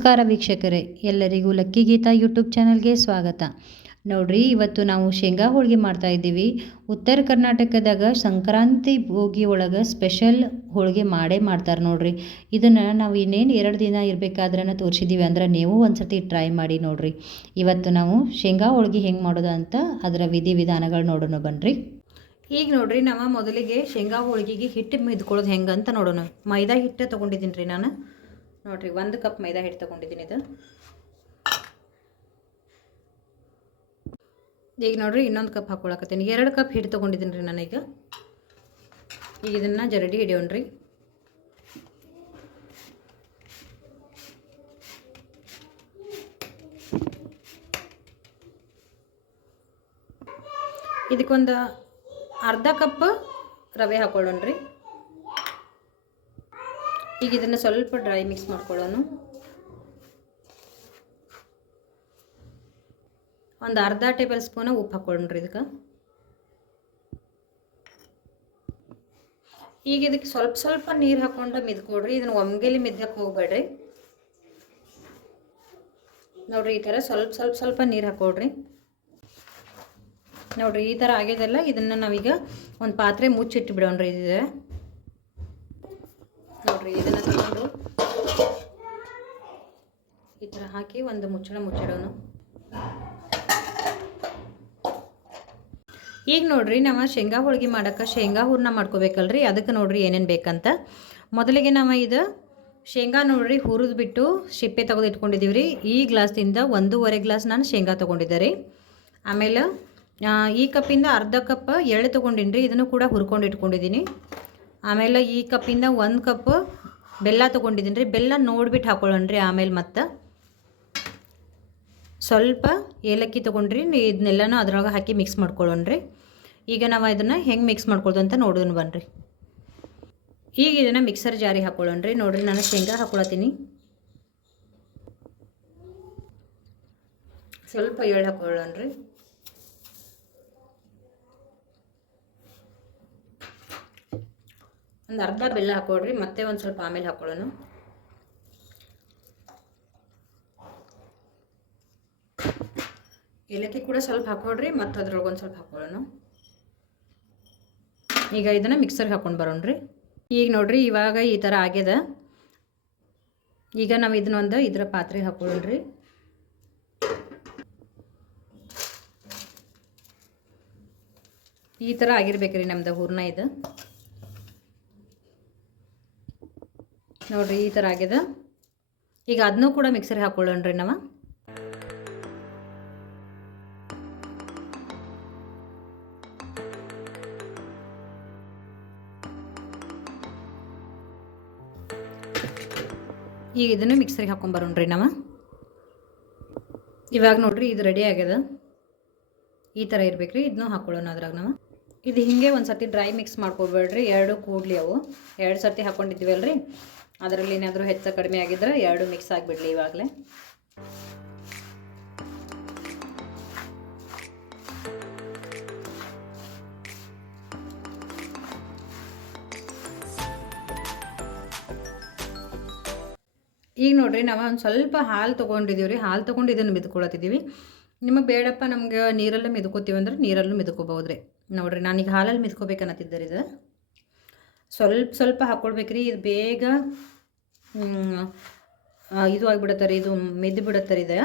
ನಮಸ್ಕಾರ ವೀಕ್ಷಕರೇ, ಎಲ್ಲರಿಗೂ ಲಕ್ಕಿ ಗೀತಾ ಯೂಟ್ಯೂಬ್ ಚಾನಲ್ಗೆ ಸ್ವಾಗತ. ನೋಡ್ರಿ, ಇವತ್ತು ನಾವು ಶೇಂಗಾ ಹೋಳಿಗೆ ಮಾಡ್ತಾ ಇದ್ದೀವಿ. ಉತ್ತರ ಕರ್ನಾಟಕದಾಗ ಸಂಕ್ರಾಂತಿ ಭೋಗಿ ಒಳಗೆ ಸ್ಪೆಷಲ್ ಹೋಳಿಗೆ ಮಾಡೇ ಮಾಡ್ತಾರೆ ನೋಡ್ರಿ. ಇದನ್ನು ನಾವು ಇನ್ನೇನು ಎರಡು ದಿನ ಇರಬೇಕಾದ್ರನ ತೋರಿಸಿದ್ದೀವಿ ಅಂದ್ರೆ ನೀವು ಒಂದ್ಸತಿ ಟ್ರೈ ಮಾಡಿ ನೋಡ್ರಿ. ಇವತ್ತು ನಾವು ಶೇಂಗಾ ಹೋಳಿಗೆ ಹೆಂಗೆ ಮಾಡೋದು ಅಂತ ಅದರ ವಿಧಿವಿಧಾನಗಳು ನೋಡೋಣ ಬನ್ನಿರಿ ಈಗ ನೋಡ್ರಿ, ನಾವು ಮೊದಲಿಗೆ ಶೇಂಗಾ ಹೋಳಿಗೆಗೆ ಹಿಟ್ಟು ಮಿದ್ಕೊಳ್ಳೋದು ಹೆಂಗೆ ಅಂತ ನೋಡೋಣ. ಮೈದಾ ಹಿಟ್ಟು ತೊಗೊಂಡಿದ್ದೀನಿ ರೀ ನಾನು. ನೋಡ್ರಿ, ಒಂದು ಕಪ್ ಮೈದಾ ಹಿಟ್ಟು ತೊಗೊಂಡಿದ್ದೀನಿ ಇದು. ಈಗ ನೋಡ್ರಿ, ಇನ್ನೊಂದು ಕಪ್ ಹಾಕೊಳಕತ್ತೀನಿ. ಎರಡು ಕಪ್ ಹಿಟ್ಟು ತೊಗೊಂಡಿದ್ದೀನಿ ರೀ ನಾನೀಗ. ಈಗ ಇದನ್ನು ಜರಡಿ ಹಿಡಿಯೋಣ್ರಿ. ಇದಕ್ಕೊಂದು ಅರ್ಧ ಕಪ್ ರವೆ ಹಾಕೊಳ್ಳೋಣ್ರಿ. ಈಗ ಇದನ್ನು ಸ್ವಲ್ಪ ಡ್ರೈ ಮಿಕ್ಸ್ ಮಾಡ್ಕೊಳ್ಳೋಣ. ಒಂದು ಅರ್ಧ ಟೇಬಲ್ ಸ್ಪೂನ ಉಪ್ಪು ಹಾಕ್ಕೊಂಡ್ರಿ ಇದಕ್ಕೆ. ಈಗ ಇದಕ್ಕೆ ಸ್ವಲ್ಪ ಸ್ವಲ್ಪ ನೀರು ಹಾಕೊಂಡು ಮಿದ್ಕೊಡ್ರಿ ಇದನ್ನು ಒಮ್ಗೆಲಿ ಮಿದ್ದಕ್ಕೆ ಹೋಗ್ಬೇಡ್ರಿ. ನೋಡ್ರಿ, ಈ ಥರ ಸ್ವಲ್ಪ ಸ್ವಲ್ಪ ಸ್ವಲ್ಪ ನೀರು ಹಾಕೊಡ್ರಿ ನೋಡ್ರಿ, ಈ ಥರ ಆಗ್ಯದಲ್ಲ, ಇದನ್ನು ನಾವೀಗ ಒಂದು ಪಾತ್ರೆ ಮುಚ್ಚಿಟ್ಟು ಬಿಡೋಣ್ರಿ ಇದೆ ನೋಡ್ರಿ, ಇದನ್ನು ತಗೊಂಡು ಈ ಥರ ಹಾಕಿ ಒಂದು ಮುಚ್ಚಳ ಮುಚ್ಚಿಡೋಣ ಈಗ ನೋಡ್ರಿ ನಾವು ಶೇಂಗಾ ಹೋಳಿಗೆ ಮಾಡೋಕೆ ಶೇಂಗಾ ಹೂರ್ಣ ಮಾಡ್ಕೋಬೇಕಲ್ರಿ, ಅದಕ್ಕೆ ನೋಡ್ರಿ ಏನೇನು ಬೇಕಂತ. ಮೊದಲಿಗೆ ನಾವು ಇದು ಶೇಂಗಾ ನೋಡ್ರಿ ಹುರಿದು ಬಿಟ್ಟು ಸಿಪ್ಪೆ ತೆಗೆದು ಇಟ್ಕೊಂಡಿದ್ದೀವಿ ರೀ ಈ ಗ್ಲಾಸ್ದಿಂದ ಒಂದೂವರೆ ಗ್ಲಾಸ್ ನಾನು ಶೇಂಗಾ ತೊಗೊಂಡಿದ್ದೆ ರೀ. ಆಮೇಲೆ ಈ ಕಪ್ಪಿಂದ ಅರ್ಧ ಕಪ್ ಎಳ್ಳು ತೊಗೊಂಡಿನಿ ರೀ ಇದನ್ನು ಕೂಡ ಹುರ್ಕೊಂಡು ಇಟ್ಕೊಂಡಿದ್ದೀನಿ ಆಮೇಲೆ ಈ ಕಪ್ಪಿಂದ ಒಂದು ಕಪ್ ಬೆಲ್ಲ ತೊಗೊಂಡಿದ್ದೀನಿ ರೀ ಬೆಲ್ಲ ನೋಡ್ಬಿಟ್ಟು ಹಾಕೊಳ್ಳೋಣ ರೀ ಆಮೇಲೆ ಮತ್ತೆ. ಸ್ವಲ್ಪ ಏಲಕ್ಕಿ ತೊಗೊಂಡ್ರಿ ಇದನ್ನೆಲ್ಲನೂ ಅದ್ರೊಳಗೆ ಹಾಕಿ ಮಿಕ್ಸ್ ಮಾಡ್ಕೊಳ್ಳೋಣ ರೀ ಈಗ ನಾವು ಇದನ್ನು ಹೆಂಗೆ ಮಿಕ್ಸ್ ಮಾಡ್ಕೊಳ್ಳೋದು ಅಂತ ನೋಡೋಣ ಬನ್ನಿರಿ ಈಗ ಇದನ್ನು ಮಿಕ್ಸರ್ ಜಾರಿ ಹಾಕೊಳ್ಳೋಣ ರೀ ನೋಡಿರಿ ನಾನು ಶೇಂಗಾ ಹಾಕೊಳತ್ತೀನಿ. ಸ್ವಲ್ಪ ಎಳ್ಳು ಹಾಕೊಳ್ಳೋಣ ರೀ ಒಂದು ಅರ್ಧ ಬೆಲ್ಲ ಹಾಕೊಳ್ರಿ, ಮತ್ತೆ ಒಂದು ಸ್ವಲ್ಪ ಆಮೇಲೆ ಹಾಕೊಳ್ಳೋಣ ಏಲಕ್ಕಿ ಕೂಡ ಸ್ವಲ್ಪ ಹಾಕೊಳ್ರಿ, ಮತ್ತು ಅದ್ರೊಳಗೆ ಒಂದು ಸ್ವಲ್ಪ ಹಾಕೊಳ್ಳೋಣ. ಈಗ ಇದನ್ನು ಮಿಕ್ಸರ್ಗೆ ಹಾಕೊಂಡು ರೀ ಈಗ ನೋಡಿರಿ, ಇವಾಗ ಈ ಥರ ಆಗ್ಯದ. ಈಗ ನಾವು ಇದನ್ನೊಂದು ಇದರ ಪಾತ್ರೆಗೆ ಹಾಕೊಳ್ಳೋಣ್ರಿ. ಈ ಥರ ಆಗಿರ್ಬೇಕ್ರಿ ನಮ್ದು ಹೂರ್ಣ ಇದು. ನೋಡಿರಿ, ಈ ಥರ ಆಗ್ಯದ. ಈಗ ಅದನ್ನೂ ಕೂಡ ಮಿಕ್ಸರ್ಗೆ ಹಾಕೊಳ್ಳೋಣ ರೀ ನಾವು. ಈಗ ಇದನ್ನು ಮಿಕ್ಸರ್ಗೆ ಹಾಕೊಂಬರೋಣ್ರಿ ನಾವು. ಇವಾಗ ನೋಡ್ರಿ ಇದು ರೆಡಿ ಆಗ್ಯದ. ಈ ಥರ ಇರ್ಬೇಕು ರೀ ಇದನ್ನೂ ಹಾಕೊಳ್ಳೋಣ ಅದ್ರಾಗ ನಾವು. ಇದು ಹೀಗೆ ಒಂದು ಸರ್ತಿ ಡ್ರೈ ಮಿಕ್ಸ್ ಮಾಡ್ಕೊಬೇಡ್ರಿ, ಎರಡು ಕೂಡಲಿ ಅವು. ಎರಡು ಸರ್ತಿ ಹಾಕ್ಕೊಂಡಿದ್ದೀವಲ್ರಿ ಅದರಲ್ಲಿ ಏನಾದರೂ ಹೆಚ್ಚು ಕಡಿಮೆ ಆಗಿದ್ರೆ ಎರಡು ಮಿಕ್ಸ್ ಆಗಿಬಿಡ್ಲಿ ಇವಾಗಲೇ. ಈಗ ನೋಡಿರಿ ನಾವು ಒಂದು ಸ್ವಲ್ಪ ಹಾಲು ತೊಗೊಂಡಿದ್ದೀವಿ ರೀ ಹಾಲು ತೊಗೊಂಡು ಇದನ್ನು ಮಿದ್ಕೊಳತ್ತಿದ್ದೀವಿ ನಿಮಗೆ ಬೇಡಪ್ಪ ನಮಗೆ ನೀರಲ್ಲೇ ಮಿದ್ಕೋತೀವಿ ಅಂದ್ರೆ ನೀರಲ್ಲೂ ಮಿದ್ಕೋಬೋದು ರೀ ನೋಡಿರಿ ನಾನೀಗ ಹಾಲಲ್ಲಿ ಮಿದ್ಕೋಬೇಕನ್ನತ್ತಿದ್ದಾರೆ ಇದು. ಸ್ವಲ್ಪ ಸ್ವಲ್ಪ ಹಾಕ್ಕೊಳ್ಬೇಕ್ರಿ ಇದು ಬೇಗ ಇದು ಆಗಿಬಿಡತ್ತಾರೆ, ಇದು ಮೆದ್ದು ಬಿಡತ್ತಾರೆ ಇದು.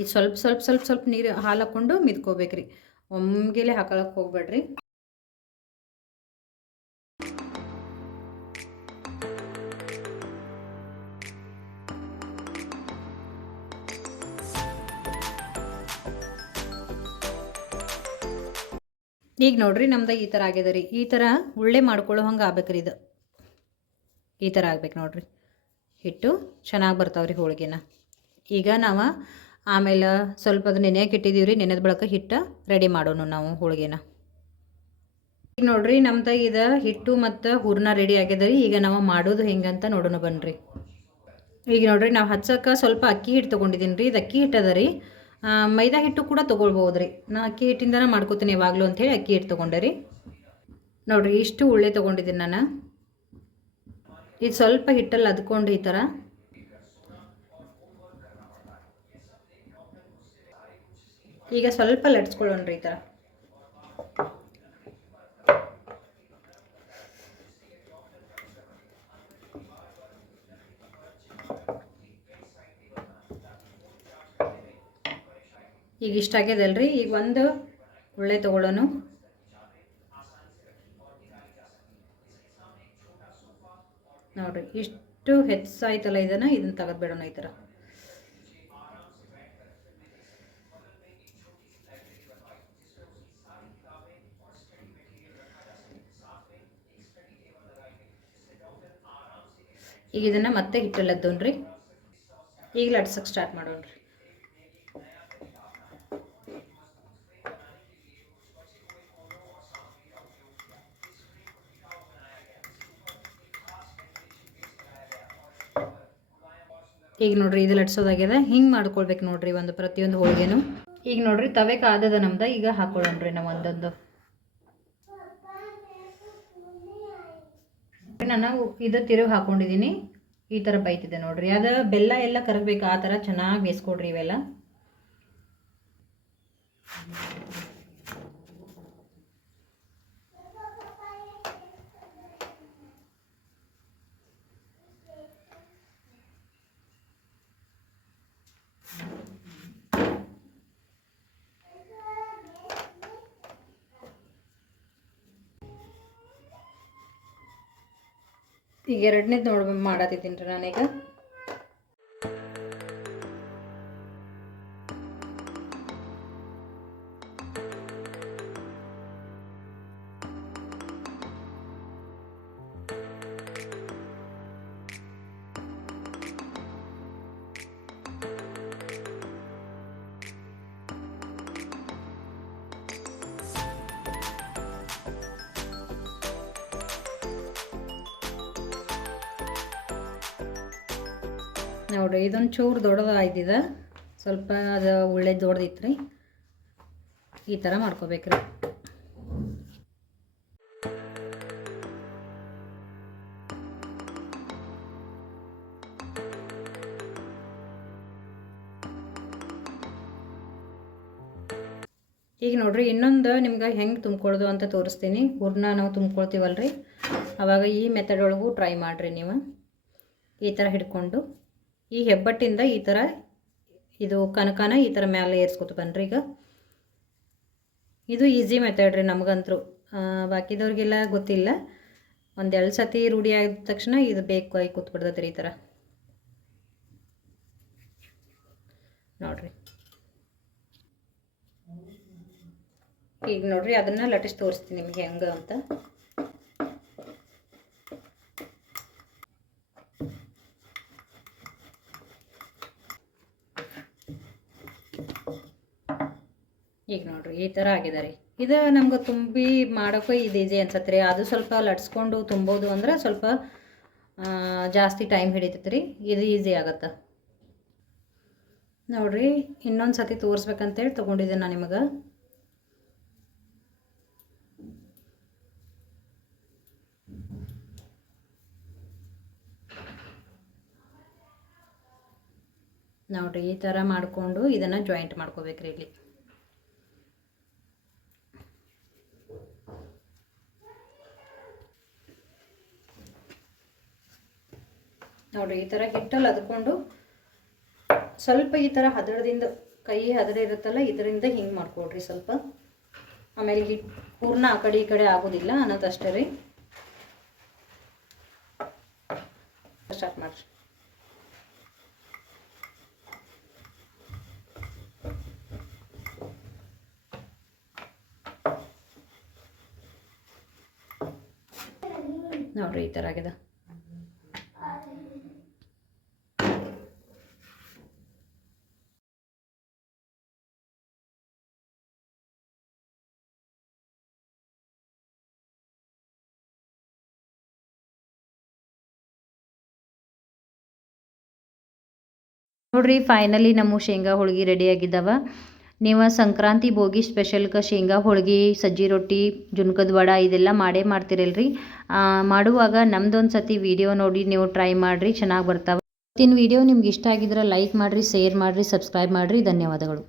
ಇದು ಸ್ವಲ್ಪ ಸ್ವಲ್ಪ ಸ್ವಲ್ಪ ಸ್ವಲ್ಪ ನೀರು ಹಾಲು ಹಾಕ್ಕೊಂಡು ಮಿದ್ಕೋಬೇಕ್ರಿ. ಒಮ್ಗೆಲೆ ಹಾಕೊಳಕ್ಕೆ ಹೋಗ್ಬೇಡ್ರಿ. ಈಗ ನೋಡ್ರಿ ನಮ್ದು ಈ ಥರ ಆಗಿದೆ ರೀ. ಈ ಥರ ಉಳ್ಳೆ ಮಾಡ್ಕೊಳ್ಳೋ ಹಂಗೆ ಆಗ್ಬೇಕ್ರಿ ಇದು. ಈ ಥರ ಆಗ್ಬೇಕು ನೋಡ್ರಿ. ಹಿಟ್ಟು ಚೆನ್ನಾಗಿ ಬರ್ತಾವ್ರಿ ಹೋಳಿಗೆನ. ಈಗ ನಾವು ಆಮೇಲೆ ಸ್ವಲ್ಪ ಅದು ನೆನೆಯಕ್ಕೆ ಇಟ್ಟಿದ್ದೀವಿ ರೀ ನೆನೆದ ಬಳಕ ಹಿಟ್ಟು ರೆಡಿ ಮಾಡೋಣ ನಾವು ಹೋಳಿಗೆನ. ಈಗ ನೋಡ್ರಿ ನಮ್ದು ಇದು ಹಿಟ್ಟು ಮತ್ತು ಹೂರ್ಣ ರೆಡಿ ಆಗ್ಯದ ರೀ. ಈಗ ನಾವು ಮಾಡೋದು ಹೆಂಗಂತ ನೋಡೋಣ ಬನ್ನಿರಿ ಈಗ ನೋಡ್ರಿ ನಾವು ಹಚ್ಚಕ್ಕೆ ಸ್ವಲ್ಪ ಅಕ್ಕಿ ಹಿಟ್ಟು ತೊಗೊಂಡಿದ್ದೀನಿ ರೀ ಇದು ಅಕ್ಕಿ ಹಿಟ್ಟು ರೀ. ಮೈದಾ ಹಿಟ್ಟು ಕೂಡ ತೊಗೊಳ್ಬೋದು ರೀ ನಾ ಅಕ್ಕಿ ಹಿಟ್ಟಿಂದನೇ ಮಾಡ್ಕೋತೀನಿ ಯಾವಾಗಲೂ ಅಂಥೇಳಿ ಅಕ್ಕಿ ಹಿಟ್ಟು ತೊಗೊಂಡೆ ರೀ ನೋಡಿರಿ, ಇಷ್ಟು ಉಳ್ಳೆ ತೊಗೊಂಡಿದ್ದೀನಿ ನಾನು. ಇದು ಸ್ವಲ್ಪ ಹಿಟ್ಟಲ್ಲಿ ಅದ್ಕೊಂಡು ಈ ಥರ. ಈಗ ಸ್ವಲ್ಪ ಲಟ್ಸ್ಕೊಳ್ಳೋಣ ರೀ ಈ ಥರ. ಈಗ ಇಷ್ಟ ಆಗ್ಯದಲ್ರಿ? ಈಗ ಒಂದು ಒಳ್ಳೆ ತೊಗೊಳ್ಳೋನು. ನೋಡ್ರಿ, ಇಷ್ಟು ಹೆಚ್ಚಾಯ್ತಲ್ಲ ಇದನ್ನು? ಇದನ್ನು ತೆಗೆದ್ಬಿಡೋಣ ಈ ಥರ ಈಗ ಇದನ್ನು ಮತ್ತೆ ಹಿಟ್ಟಲ್ಲದ್ದೋನ್ರಿ ಈಗ ಲಟ್ಸಕ್ಕೆ ಸ್ಟಾರ್ಟ್ ಮಾಡೋಣ್ರಿ. ಈಗ ನೋಡ್ರಿ ಇದು ಲಟ್ಸೋದಾಗ್ಯದ ಹಿಂಗೆ ಮಾಡ್ಕೊಳ್ಬೇಕು ನೋಡ್ರಿ ಒಂದು ಪ್ರತಿಯೊಂದು ಹೋಳಿಗೆನು. ಈಗ ನೋಡ್ರಿ ತವೆ ಕಾದದ ನಮ್ದು, ಈಗ ಹಾಕೊಳ್ಳೋಣ್ರಿ ನಾವು ಒಂದೊಂದು. ನಾನು ಇದು ತಿರುಗಿ ಹಾಕೊಂಡಿದ್ದೀನಿ ಈ ಥರ ಬೈತಿದೆ ನೋಡ್ರಿ. ಅದು ಬೆಲ್ಲ ಎಲ್ಲ ಕರಗಬೇಕು, ಆ ಥರ ಚೆನ್ನಾಗಿ ಬೇಯಿಸ್ಕೊಡ್ರಿ ಇವೆಲ್ಲ. ಈಗ ಎರಡನೇದು ನೋಡ್ ಮಾಡತ್ತಿದ್ದೀನಿ ರೀ ನಾನೀಗ. ನೋಡ್ರಿ, ಇದೊಂದು ಚೂರು ದೊಡ್ಡದಾಯ್ತಿದೆ. ಸ್ವಲ್ಪ ಅದು ಒಳ್ಳೆ ದೊಡ್ಡದಿತ್ತು ರೀ ಈ ಥರ ಮಾಡ್ಕೋಬೇಕ್ರಿ. ಈಗ ನೋಡ್ರಿ, ಇನ್ನೊಂದು ನಿಮ್ಗೆ ಹೆಂಗೆ ತುಂಬ್ಕೊಳ್ಳೋದು ಅಂತ ತೋರಿಸ್ತೀನಿ. ಹೂರ್ಣ ನಾವು ತುಂಬ್ಕೊಳ್ತೀವಲ್ರಿ. ಅವಾಗ ಈ ಮೆಥಡ್ ಒಳಗೂ ಟ್ರೈ ಮಾಡಿರಿ ನೀವು. ಈ ಥರ ಹಿಡ್ಕೊಂಡು. ಈ ಹೆಬ್ಬಟ್ಟಿಂದ ಈ ಥರ ಇದು ಕನಕನ ಈ ಥರ ಮೇಲೆ ಏರ್ಸ್ಕೊತ ಬನ್ನಿರಿ ಈಗ. ಇದು ಈಸಿ ಮೆಥಡ್ ರೀ ನಮಗಂತರೂ. ಬಾಕಿದವ್ರಿಗೆಲ್ಲ ಗೊತ್ತಿಲ್ಲ. ಒಂದು ಎರಡು ಸತಿ ರೂಢಿ ಆಗಿದ ತಕ್ಷಣ ಇದು ಬೇಕು ಆಗಿ ಕೂತ್ಬಿಡ್ತೈತೆ ರೀ ಈ ಥರ ನೋಡ್ರಿ. ಈಗ ನೋಡ್ರಿ ಅದನ್ನು ಲಟಿಸ್ ತೋರಿಸ್ತೀನಿ ನಿಮ್ಗೆ ಹೆಂಗೆ ಅಂತ. ಈಗ ನೋಡ್ರಿ, ಈ ಥರ ಆಗಿದೆ ಇದು ನಮ್ಗೆ ತುಂಬಿ ಮಾಡೋಕ್ಕೂ ಇದು ಈಸಿ ಅನ್ಸತ್ತೆ ರೀ. ಅದು ಸ್ವಲ್ಪ ಲಟ್ಸ್ಕೊಂಡು ತುಂಬೋದು ಅಂದ್ರೆ ಸ್ವಲ್ಪ ಜಾಸ್ತಿ ಟೈಮ್ ಹಿಡಿತೈತೆ ರೀ. ಇದು ಈಸಿ ಆಗತ್ತೆ. ನೋಡ್ರಿ ಇನ್ನೊಂದು ಸತಿ ತೋರಿಸ್ಬೇಕಂತೇಳಿ ತೊಗೊಂಡಿದ್ದೆ ನಾನು ನಿಮಗೆ. ನೋಡ್ರಿ, ಈ ಥರ ಮಾಡಿಕೊಂಡು ಇದನ್ನು ಜಾಯಿಂಟ್ ಮಾಡ್ಕೋಬೇಕ್ರಿ ಇಲ್ಲಿ. ನೋಡ್ರಿ, ಈ ಥರ ಹಿಟ್ಟಲ್ಲಿ ಅದ್ಕೊಂಡು ಸ್ವಲ್ಪ ಈ ಥರ ಹದರದಿಂದ ಕೈ ಹದರ ಇರುತ್ತಲ್ಲ, ಇದರಿಂದ ಹಿಂಗೆ ಮಾಡ್ಕೊಡ್ರಿ ಸ್ವಲ್ಪ. ಆಮೇಲೆ ಹಿಟ್ಟು ಪೂರ್ಣ ಆ ಕಡೆ ಈ ಕಡೆ ಆಗೋದಿಲ್ಲ ಅನ್ನೋದಷ್ಟೇ ರೀ. ಸ್ಟಾರ್ಟ್ ಮಾಡಿರಿ. ನೋಡ್ರಿ, ಈ ಥರ ಆಗಿದೆ ನೋಡ್ರಿ ಫೈನಲಿ ನಮ್ಮ ಶೇಂಗಾ ಹೋಳ್ಗೆ ರೆಡಿ ಆಗಿದ್ದಾವ ನೀವು ಸಂಕ್ರಾಂತಿ ಭೋಗಿ ಸ್ಪೆಷಲ್ಗೆ ಶೇಂಗಾ ಹೋಳ್ಗೆ, ಸಜ್ಜಿ ರೊಟ್ಟಿ, ಜುನ್ಕದ ವಡ ಇದೆಲ್ಲ ಮಾಡೇ ಮಾಡ್ತಿರಲ್ರಿ. ಮಾಡುವಾಗ ನಮ್ದೊಂದು ಸತಿ ವಿಡಿಯೋ ನೋಡಿ ನೀವು ಟ್ರೈ ಮಾಡಿರಿ, ಚೆನ್ನಾಗಿ ಬರ್ತಾವೆ. ಇವತ್ತಿನ ವಿಡಿಯೋ ನಿಮ್ಗೆ ಇಷ್ಟ ಆಗಿದ್ರೆ ಲೈಕ್ ಮಾಡಿರಿ ಶೇರ್ ಮಾಡಿರಿ ಸಬ್ಸ್ಕ್ರೈಬ್ ಮಾಡಿರಿ. ಧನ್ಯವಾದಗಳು.